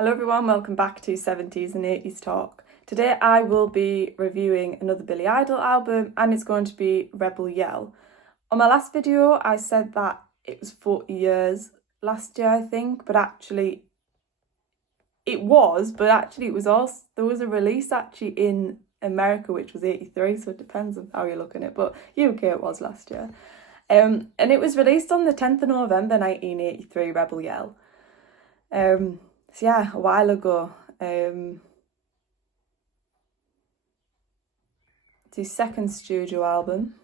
Hello everyone, welcome back to 70s and 80s Talk. Today I will be reviewing another Billy Idol album and it's going to be Rebel Yell. On my last video I said that it was 40 years last year I think, but actually it was also, there was a release actually in America which was 83, so it depends on how you're looking at it, but UK it was last year. And it was released on the 10th of November 1983, Rebel Yell. So yeah, a while ago. It's his second studio album.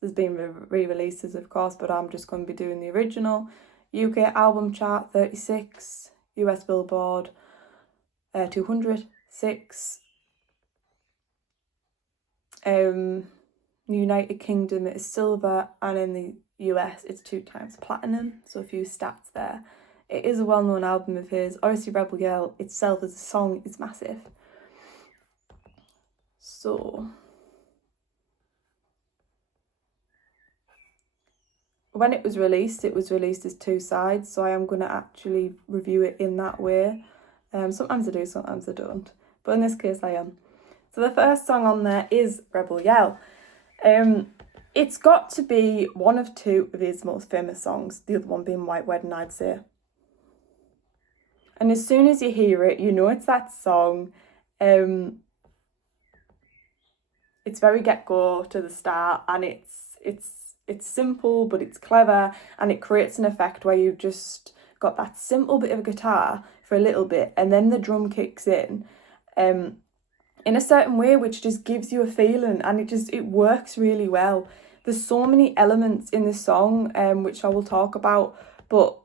There's been re-releases of course, but I'm just going to be doing the original. UK album chart 36, US Billboard 200, 6. United Kingdom it is silver, and in the US it's 2 times platinum, so a few stats there. It is a well-known album of his. Obviously Rebel Yell itself as a song is massive. So when it was released as 2 sides, so I am going to actually review it in that way. Sometimes I do, sometimes I don't, but in this case I am. So the first song on there is Rebel Yell. It's got to be one of 2 of his most famous songs, the other one being White Wedding, I'd say. And as soon as you hear it, you know it's that song. It's very get-go to the start, and it's simple, but it's clever, and it creates an effect where you've just got that simple bit of guitar for a little bit, and then the drum kicks in a certain way, which just gives you a feeling, and it works really well. There's so many elements in this song, which I will talk about, but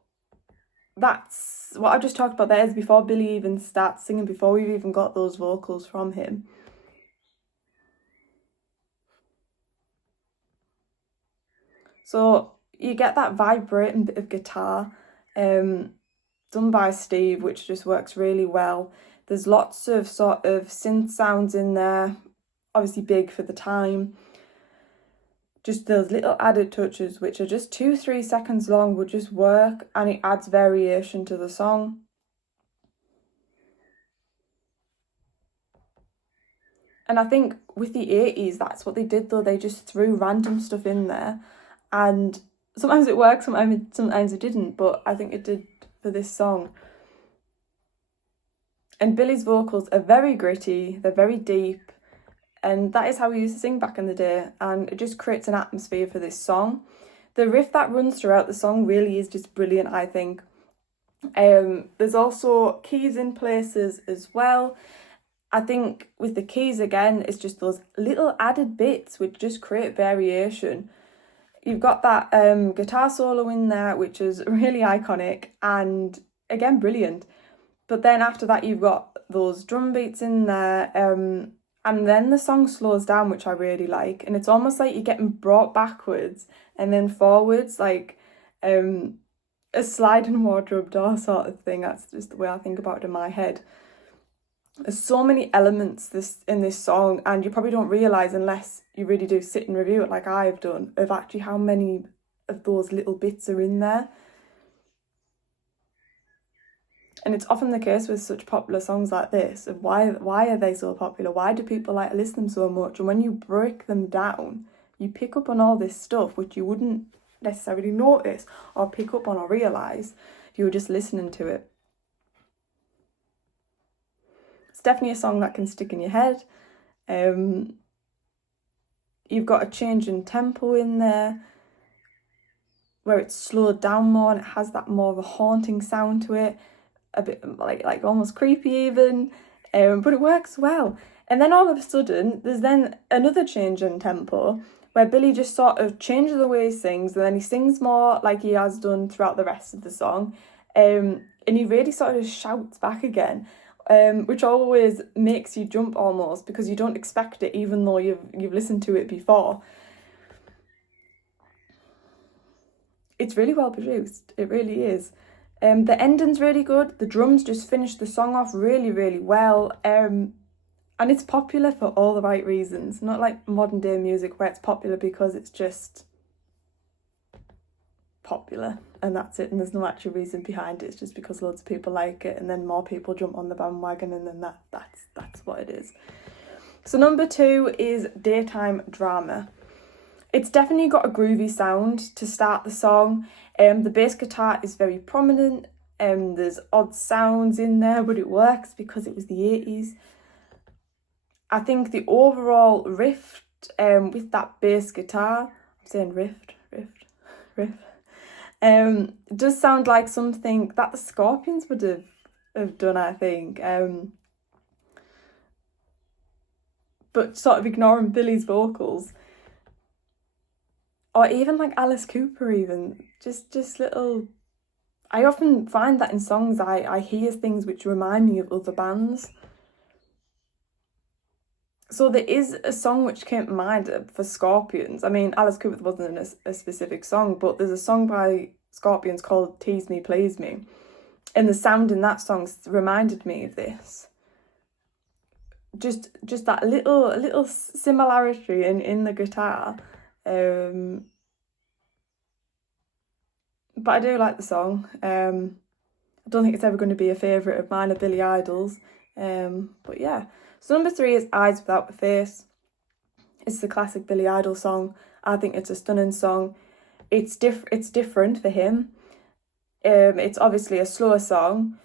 that's what I just talked about there is before Billy even starts singing, before we've even got those vocals from him. So you get that vibrating bit of guitar done by Steve, which just works really well. There's lots of sort of synth sounds in there, obviously big for the time. Just those little added touches, which are just 2-3 seconds long, would just work, and it adds variation to the song. And I think with the 80s, that's what they did though. They just threw random stuff in there, and sometimes it worked, sometimes it didn't, but I think it did for this song. And Billy's vocals are very gritty, they're very deep, and that is how we used to sing back in the day, and it just creates an atmosphere for this song. The riff that runs throughout the song really is just brilliant, I think. There's also keys in places as well. I think with the keys again, it's just those little added bits which just create variation. You've got that guitar solo in there, which is really iconic and again brilliant. But then after that you've got those drum beats in there, and then the song slows down, which I really like, and it's almost like you're getting brought backwards and then forwards, like a sliding wardrobe door sort of thing. That's just the way I think about it in my head. There's so many elements in this song, and you probably don't realise unless you really do sit and review it like I've done, of actually how many of those little bits are in there. And it's often the case with such popular songs like this, of why are they so popular? Why do people like to listen to them so much? And when you break them down, you pick up on all this stuff which you wouldn't necessarily notice or pick up on or realise if you were just listening to it. It's definitely a song that can stick in your head. You've got a change in tempo in there where it's slowed down more and it has that more of a haunting sound to it, a bit like almost creepy even, but it works well. And then all of a sudden there's then another change in tempo where Billy just sort of changes the way he sings, and then he sings more like he has done throughout the rest of the song, and he really sort of shouts back again, which always makes you jump almost because you don't expect it, even though you've listened to it before. It's really well produced, it really is. The ending's really good, the drums just finish the song off really, really well, and it's popular for all the right reasons, not like modern day music where it's popular because it's just popular, and that's it, and there's no actual reason behind it. It's just because loads of people like it, and then more people jump on the bandwagon, and then that's what it is. So number 2 is Daytime Drama. It's definitely got a groovy sound to start the song. The bass guitar is very prominent. There's odd sounds in there, but it works because it was the 80s. I think the overall riff with that bass guitar, I'm saying riff, does sound like something that the Scorpions would have done, I think. But sort of ignoring Billy's vocals. Or even like Alice Cooper even. Just little... I often find that in songs I hear things which remind me of other bands. So there is a song which came to mind for Scorpions. I mean, Alice Cooper wasn't in a specific song, but there's a song by Scorpions called Tease Me, Please Me. And the sound in that song reminded me of this. Just that little similarity in the guitar. But I do like the song. I don't think it's ever going to be a favourite of mine or Billy Idol's. But yeah. So number 3 is Eyes Without a Face. It's the classic Billy Idol song. I think it's a stunning song. It's different for him. It's obviously a slower song.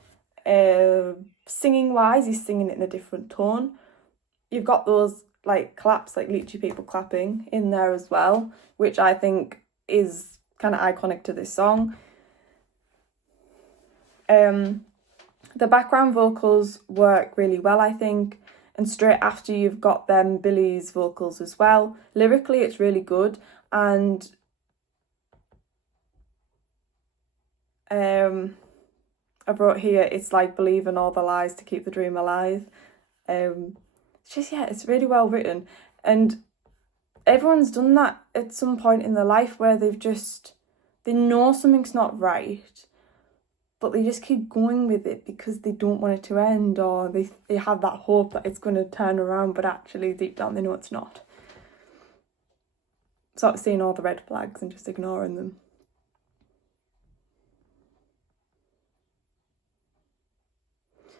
Singing wise, he's singing it in a different tone. You've got those like claps, like Lychee people clapping in there as well, which I think is kind of iconic to this song. The background vocals work really well, I think. And straight after you've got them Billy's vocals as well. Lyrically, it's really good. And I wrote here, it's like believing all the lies to keep the dream alive. It's really well written. And everyone's done that at some point in their life where they know something's not right, but they just keep going with it because they don't want it to end, or they have that hope that it's going to turn around, but actually deep down they know it's not. Sort of seeing all the red flags and just ignoring them.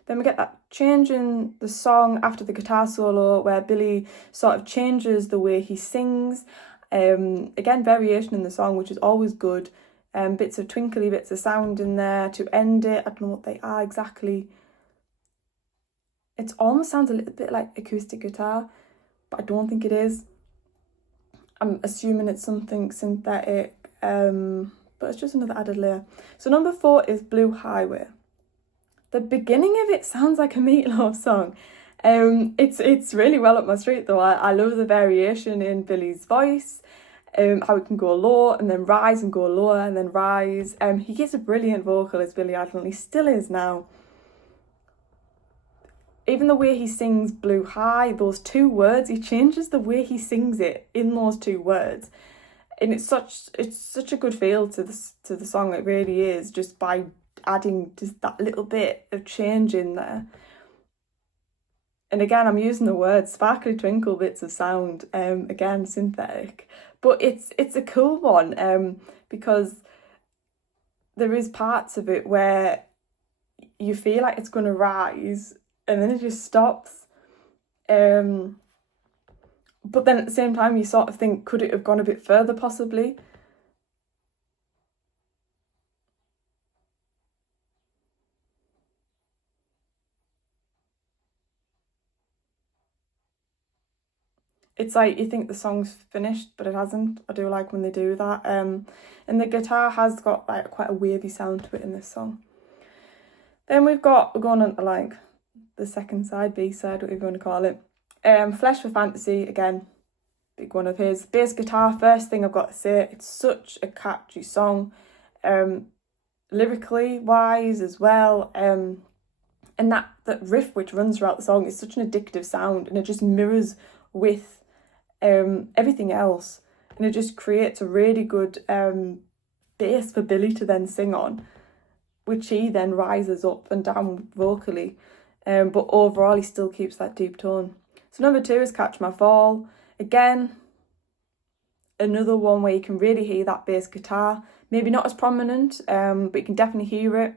Then we get that change in the song after the guitar solo where Billy sort of changes the way he sings. Again, variation in the song, which is always good. Bits of twinkly bits of sound in there to end it. I don't know what they are exactly. It almost sounds a little bit like acoustic guitar, but I don't think it is. I'm assuming it's something synthetic, but it's just another added layer. So number 4 is Blue Highway. The beginning of it sounds like a Meatloaf song. It's really well up my street though. I love the variation in Billy's voice. How it can go low and then rise and go lower and then rise. He gets a brilliant vocal as Billy Idol, and he still is now. Even the way he sings Blue High, those 2 words, he changes the way he sings it in those 2 words. And it's such a good feel to the song, it really is, just by adding just that little bit of change in there. And again, I'm using the word sparkly twinkle bits of sound, again, synthetic. But it's a cool one, because there is parts of it where you feel like it's going to rise and then it just stops. But then at the same time, you sort of think, could it have gone a bit further possibly? It's like you think the song's finished, but it hasn't. I do like when they do that. And the guitar has got like quite a wavy sound to it in this song. Then we're going on to like the second side, B-side, whatever you want to call it. Flesh for Fantasy, again, big one of his. Bass guitar, first thing I've got to say, it's such a catchy song. Lyrically wise as well. And that riff which runs throughout the song is such an addictive sound, and it just mirrors with everything else, and it just creates a really good bass for Billy to then sing on, which he then rises up and down vocally, but overall he still keeps that deep tone. So number 2 is Catch My Fall. Again, another one where you can really hear that bass guitar. maybe not as prominent, but you can definitely hear it.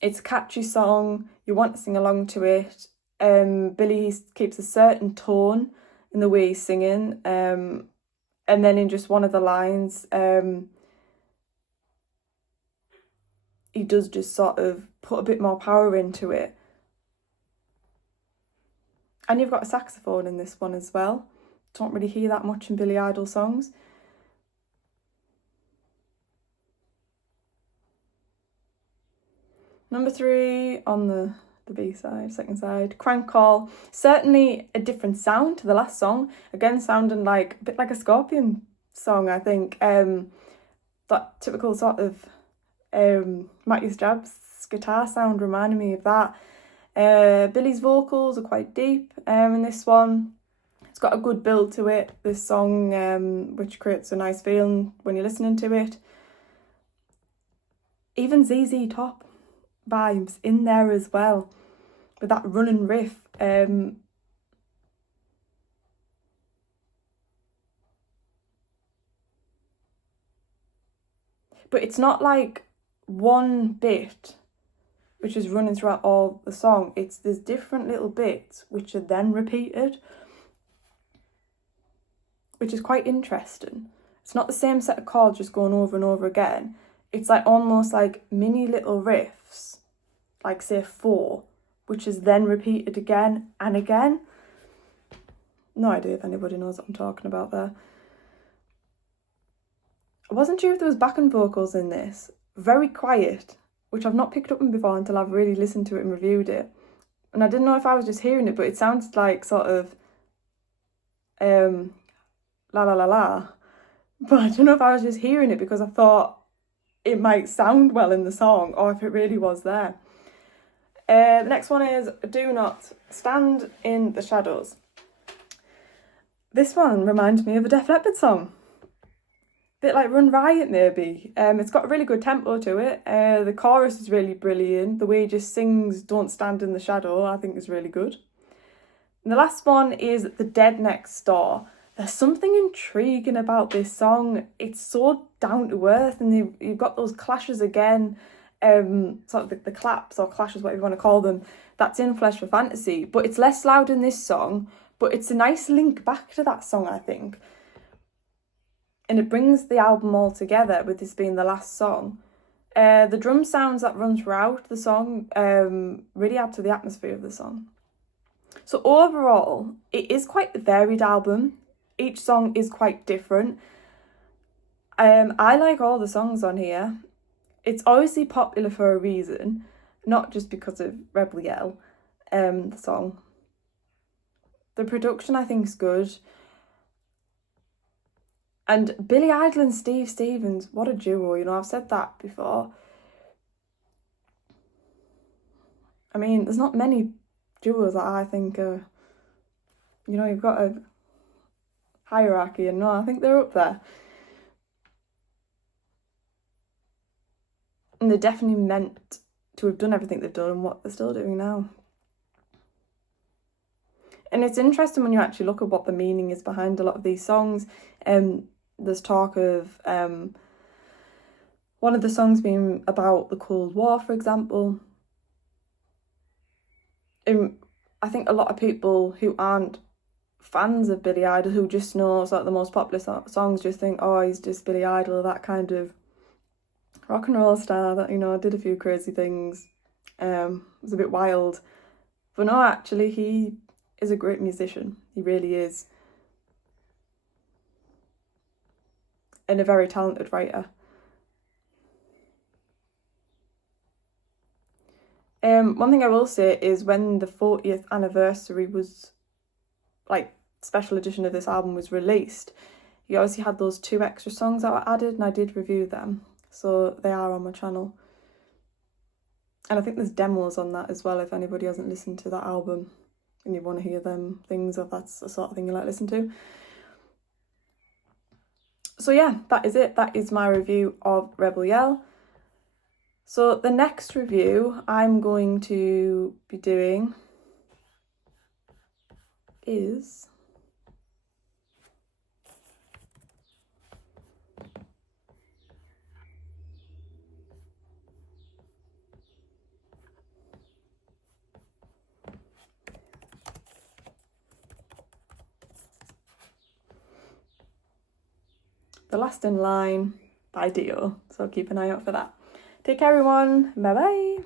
It's a catchy song, you want to sing along to it. Billy keeps a certain tone in the way he's singing, and then in just one of the lines, he does just sort of put a bit more power into it. And you've got a saxophone in this one as well. Don't really hear that much in Billy Idol songs. Number 3 on the B side, second side, Crank Call. Certainly a different sound to the last song. Again, sounding like a bit like a Scorpion song, I think. That typical sort of Matthew Stab's guitar sound reminded me of that. Billy's vocals are quite deep in this one. It's got a good build to it, this song, which creates a nice feeling when you're listening to it. Even ZZ Top vibes in there as well, with that running riff. But it's not like one bit which is running throughout all the song. There's different little bits which are then repeated, which is quite interesting. It's not the same set of chords just going over and over again. It's like almost like mini little riffs, like say 4, which is then repeated again and again. No idea if anybody knows what I'm talking about there. I wasn't sure if there was backing vocals in this. Very quiet, which I've not picked up on before until I've really listened to it and reviewed it. And I didn't know if I was just hearing it, but it sounded like sort of la la la la. But I don't know if I was just hearing it because I thought it might sound well in the song, or if it really was there. The next one is Do Not Stand in the Shadows. This one reminds me of a Def Leppard song. Bit like Run Riot, maybe. It's got a really good tempo to it. The chorus is really brilliant. The way he just sings Don't Stand in the Shadow, I think, is really good. And the last one is The Dead Next Door. There's something intriguing about this song. It's so down to earth, and you've got those clashes again, sort of the claps or clashes, whatever you want to call them, that's in Flesh for Fantasy. But it's less loud in this song, but it's a nice link back to that song, I think. And it brings the album all together, with this being the last song. The drum sounds that run throughout the song really add to the atmosphere of the song. So overall, it is quite a varied album. Each song is quite different. I like all the songs on here. It's obviously popular for a reason, not just because of Rebel Yell, the song. The production, I think, is good. And Billy Idol and Steve Stevens, what a duo, you know, I've said that before. I mean, there's not many duos that I think are, you know, you've got a hierarchy, and no, I think they're up there. And they're definitely meant to have done everything they've done and what they're still doing now. And it's interesting when you actually look at what the meaning is behind a lot of these songs. There's talk of one of the songs being about the Cold War, for example. I think a lot of people who aren't fans of Billy Idol, who just know sort of the most popular songs, just think, oh, he's just Billy Idol, that kind of rock and roll star that, you know, did a few crazy things, was a bit wild. But no, actually, he is a great musician. He really is. And a very talented writer. One thing I will say is when the 40th anniversary was, like, special edition of this album was released, you obviously had those 2 extra songs that were added, and I did review them, so they are on my channel. And I think there's demos on that as well, if anybody hasn't listened to that album and you want to hear them things, or if that's the sort of thing you like to listen to. So yeah, that is it. That is my review of Rebel Yell. So the next review I'm going to be doing is The Last in Line by Dio. So keep an eye out for that. Take care everyone. Bye bye.